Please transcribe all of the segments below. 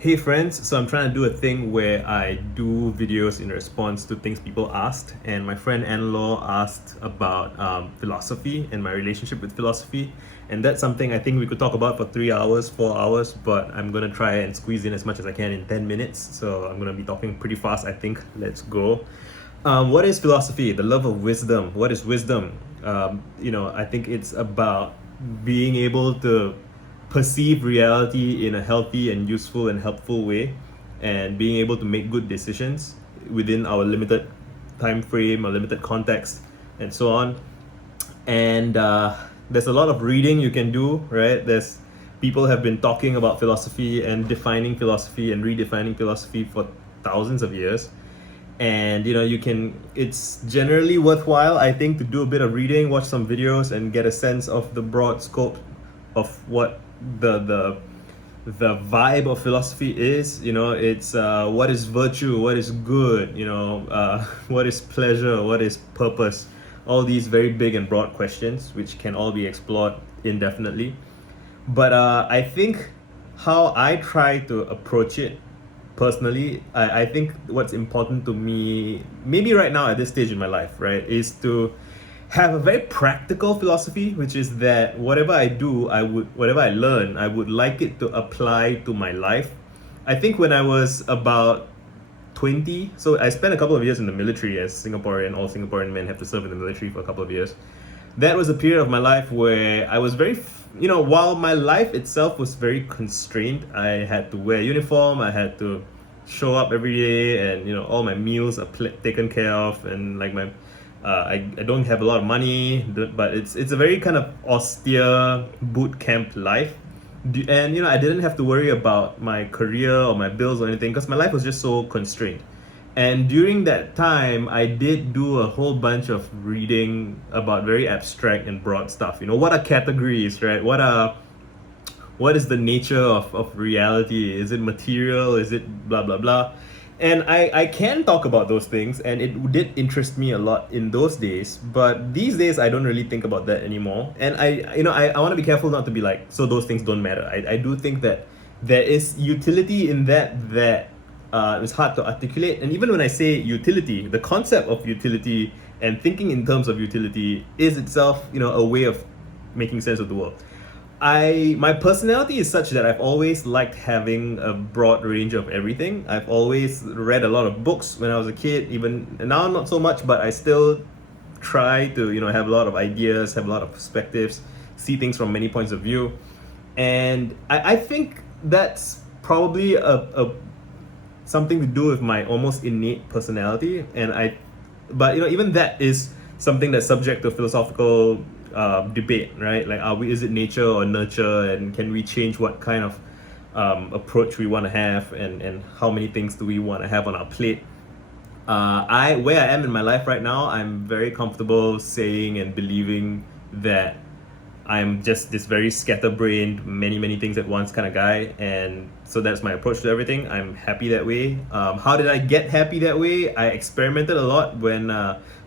Hey friends, so I'm trying to do a thing where I do videos in response to things people asked, and my friend Anne-Laure asked about philosophy and my relationship with philosophy, and that's something I think we could talk about for 3 hours, 4 hours, but I'm gonna try and squeeze in as much as I can in 10 minutes, so I'm gonna be talking pretty fast, I think. Let's go. What is philosophy? The love of wisdom. What is wisdom? I think it's about being able to perceive reality in a healthy and useful and helpful way, and being able to make good decisions within our limited time frame, or limited context, and so on. And there's a lot of reading you can do, right? There's people have been talking about philosophy and defining philosophy and redefining philosophy for thousands of years. And it's generally worthwhile, I think, to do a bit of reading, watch some videos, and get a sense of the broad scope of what the vibe of philosophy is. It's what is virtue, what is good, what is pleasure, what is purpose, all these very big and broad questions which can all be explored indefinitely. But I think how I try to approach it personally, I think what's important to me, maybe right now at this stage in my life, right, is to have a very practical philosophy, which is that whatever I do, whatever I learn, I would like it to apply to my life. I think when I was about 20, so I spent a couple of years in the military as Singaporean. All Singaporean men have to serve in the military for a couple of years. That was a period of my life where I was while my life itself was very constrained. I had to wear a uniform, I had to show up every day, and all my meals are taken care of, and like I don't have a lot of money, but it's a very kind of austere boot camp life. And I didn't have to worry about my career or my bills or anything, because my life was just so constrained. And during that time, I did do a whole bunch of reading about very abstract and broad stuff. What are categories, right? What is the nature of reality? Is it material? Is it blah blah blah? And I can talk about those things, and it did interest me a lot in those days. But these days, I don't really think about that anymore. And I want to be careful not to be like, so those things don't matter. I do think that there is utility in that it's hard to articulate. And even when I say utility, the concept of utility and thinking in terms of utility is itself, a way of making sense of the world. My personality is such that I've always liked having a broad range of everything. I've always read a lot of books when I was a kid, even now not so much, but I still try to have a lot of ideas, have a lot of perspectives, see things from many points of view. And I think that's probably a something to do with my almost innate personality. But even that is something that's subject to philosophical debate, right? Like, is it nature or nurture, and can we change what kind of approach we want to have, and how many things do we want to have on our plate? Where I am in my life right now, I'm very comfortable saying and believing that I'm just this very scatterbrained, many things at once kind of guy, and so that's my approach to everything. I'm happy that way. How did I get happy that way? I experimented a lot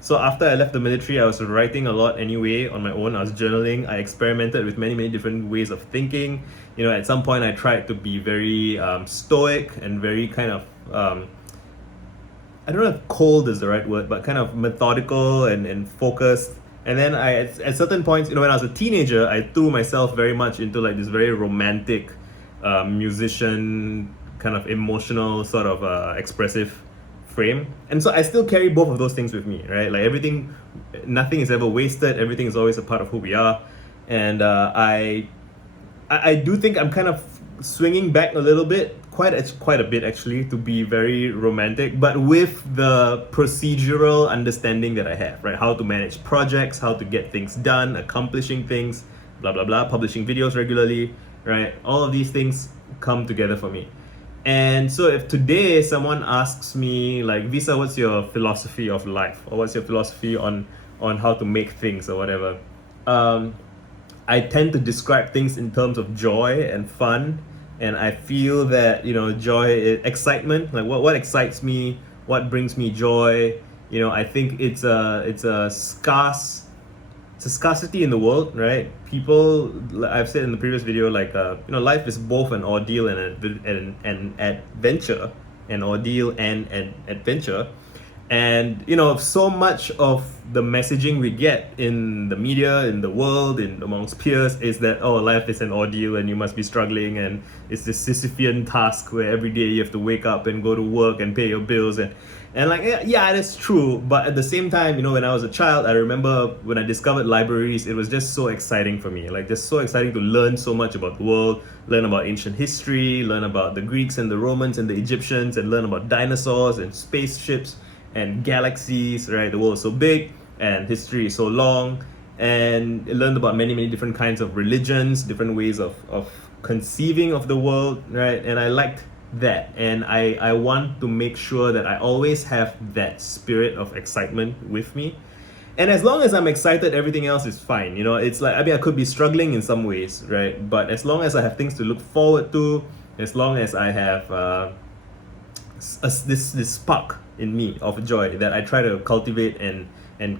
so after I left the military, I was writing a lot anyway on my own. I was journaling. I experimented with many different ways of thinking. At some point, I tried to be very stoic and very kind of I don't know if cold is the right word, but kind of methodical and focused. And then at certain points, when I was a teenager, I threw myself very much into like this very romantic musician, kind of emotional, sort of expressive frame. And so I still carry both of those things with me, right? Like nothing is ever wasted. Everything is always a part of who we are. And I do think I'm kind of swinging back a little bit, quite a bit actually, to be very romantic, but with the procedural understanding that I have, right? How to manage projects, how to get things done, accomplishing things, blah blah blah, publishing videos regularly, right? All of these things come together for me. And so if today someone asks me like, Visa, what's your philosophy of life, or what's your philosophy on how to make things or whatever, I tend to describe things in terms of joy and fun. And I feel that joy is excitement, like what excites me, what brings me joy. I think it's a scarce it's a scarcity in the world, right? People, I've said in the previous video, like life is both an ordeal and an adventure, an ordeal and an adventure. And so much of the messaging we get in the media, in the world, in amongst peers, is that life is an ordeal and you must be struggling, and it's this Sisyphean task where every day you have to wake up and go to work and pay your bills, and like, yeah, that's true. But at the same time, when I was a child, I remember when I discovered libraries, it was just so exciting for me, like just so exciting to learn so much about the world, learn about ancient history, learn about the Greeks and the Romans and the Egyptians, and learn about dinosaurs and spaceships and galaxies, right? The world is so big and history is so long, and I learned about many different kinds of religions, different ways of conceiving of the world, right? And I liked that, and I want to make sure that I always have that spirit of excitement with me. And as long as I'm excited, everything else is fine. It's like, I could be struggling in some ways, right? But as long as I have things to look forward to, as long as I have this spark in me of joy that I try to cultivate and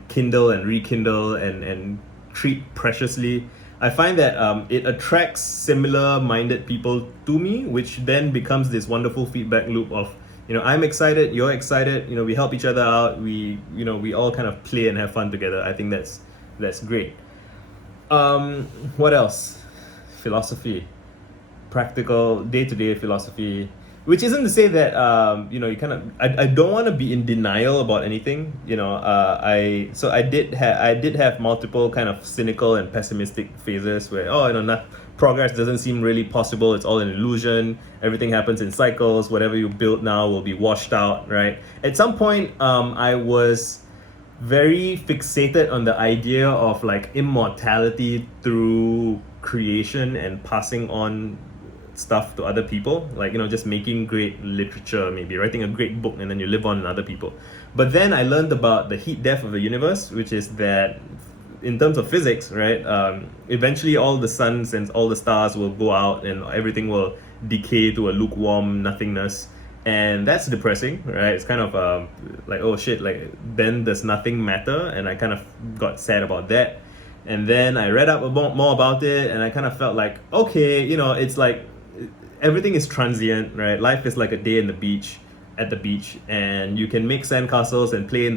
kindle and rekindle and treat preciously, I find that it attracts similar-minded people to me, which then becomes this wonderful feedback loop of, I'm excited, you're excited, we help each other out, we all kind of play and have fun together. I think that's great. What else? Philosophy, practical day-to-day philosophy, which isn't to say that you kind of, I don't want to be in denial about anything. I did have multiple kind of cynical and pessimistic phases where progress doesn't seem really possible, it's all an illusion, everything happens in cycles, whatever you build now will be washed out, right? At some point I was very fixated on the idea of like immortality through creation and passing on stuff to other people, like just making great literature, maybe writing a great book, and then you live on in other people. But then I learned about the heat death of the universe, which is that in terms of physics, right, eventually all the suns and all the stars will go out and everything will decay to a lukewarm nothingness, and that's depressing, right? It's kind of like, oh shit, like then does nothing matter, and I kind of got sad about that. And then I read up more about it, and I kind of felt like, okay, it's like everything is transient, right? Life is like a day at the beach, and you can make sandcastles and play in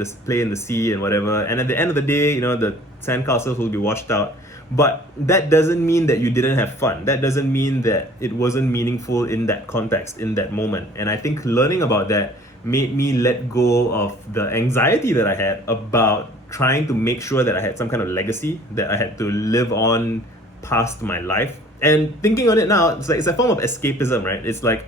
the sea and whatever. And at the end of the day, the sandcastles will be washed out. But that doesn't mean that you didn't have fun. That doesn't mean that it wasn't meaningful in that context, in that moment. And I think learning about that made me let go of the anxiety that I had about trying to make sure that I had some kind of legacy, that I had to live on past my life. And thinking on it now, it's a form of escapism, right? It's like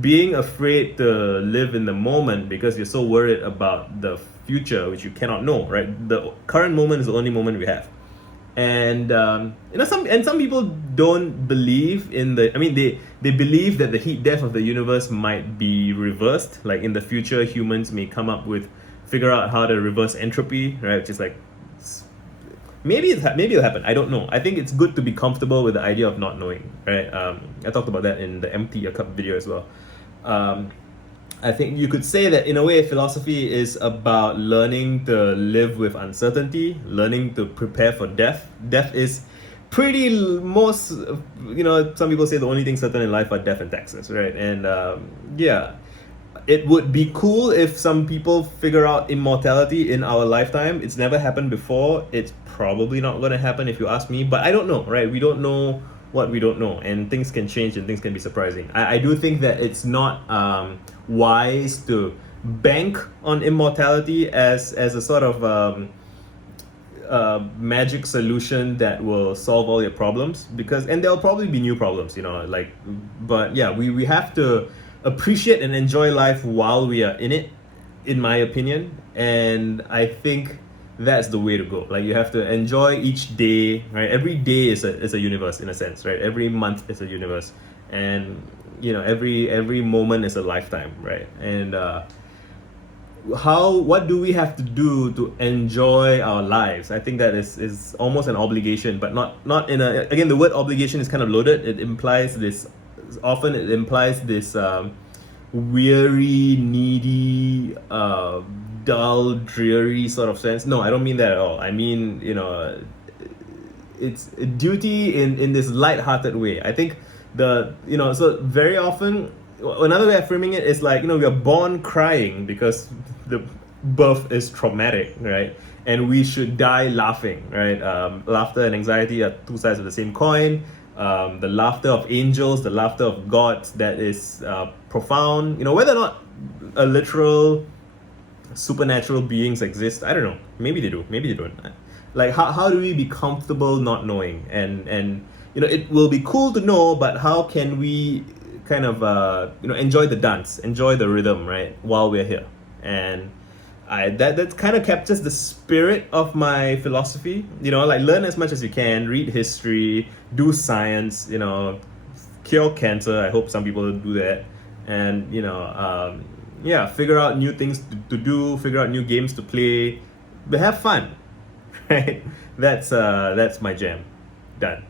being afraid to live in the moment because you're so worried about the future, which you cannot know, right? The current moment is the only moment we have. And some people don't believe in they believe that the heat death of the universe might be reversed. Like in the future, humans may figure out how to reverse entropy, right? Which is like, maybe it'll happen. I don't know. I think it's good to be comfortable with the idea of not knowing, right? I talked about that in the Empty a Cup video as well. I think you could say that in a way, philosophy is about learning to live with uncertainty, learning to prepare for death. Death is some people say the only things certain in life are death and taxes, right? And it would be cool if some people figure out immortality in our lifetime. It's never happened before. It's probably not going to happen if you ask me, but I don't know, right? We don't know what we don't know, and things can change and things can be surprising. I do think that it's not wise to bank on immortality as a sort of magic solution that will solve all your problems, and there'll probably be new problems, but yeah, we have to appreciate and enjoy life while we are in it, in my opinion. And I think that's the way to go. Like, you have to enjoy each day, right? Every day is a universe in a sense, right? Every month is a universe, and every moment is a lifetime, right? And what do we have to do to enjoy our lives? I think that is almost an obligation, but not in a, again, the word obligation is kind of loaded. It implies this weary, needy, dull, dreary sort of sense. No, I don't mean that at all. I mean, it's a duty in this light-hearted way. I think so very often another way of framing it is like, we are born crying because the birth is traumatic, right? And we should die laughing, right? Laughter and anxiety are two sides of the same coin. The laughter of angels, the laughter of gods, that is profound. Whether or not a literal supernatural beings exist, I don't know. Maybe they do, maybe they don't. Like, how do we be comfortable not knowing? And it will be cool to know, but how can we kind of enjoy the dance, enjoy the rhythm, right, while we're here? And that kind of captures the spirit of my philosophy. Like, learn as much as you can, read history, do science, cure cancer. I hope some people do that. And yeah, figure out new things to do, figure out new games to play, but have fun. Right? That's my jam. Done.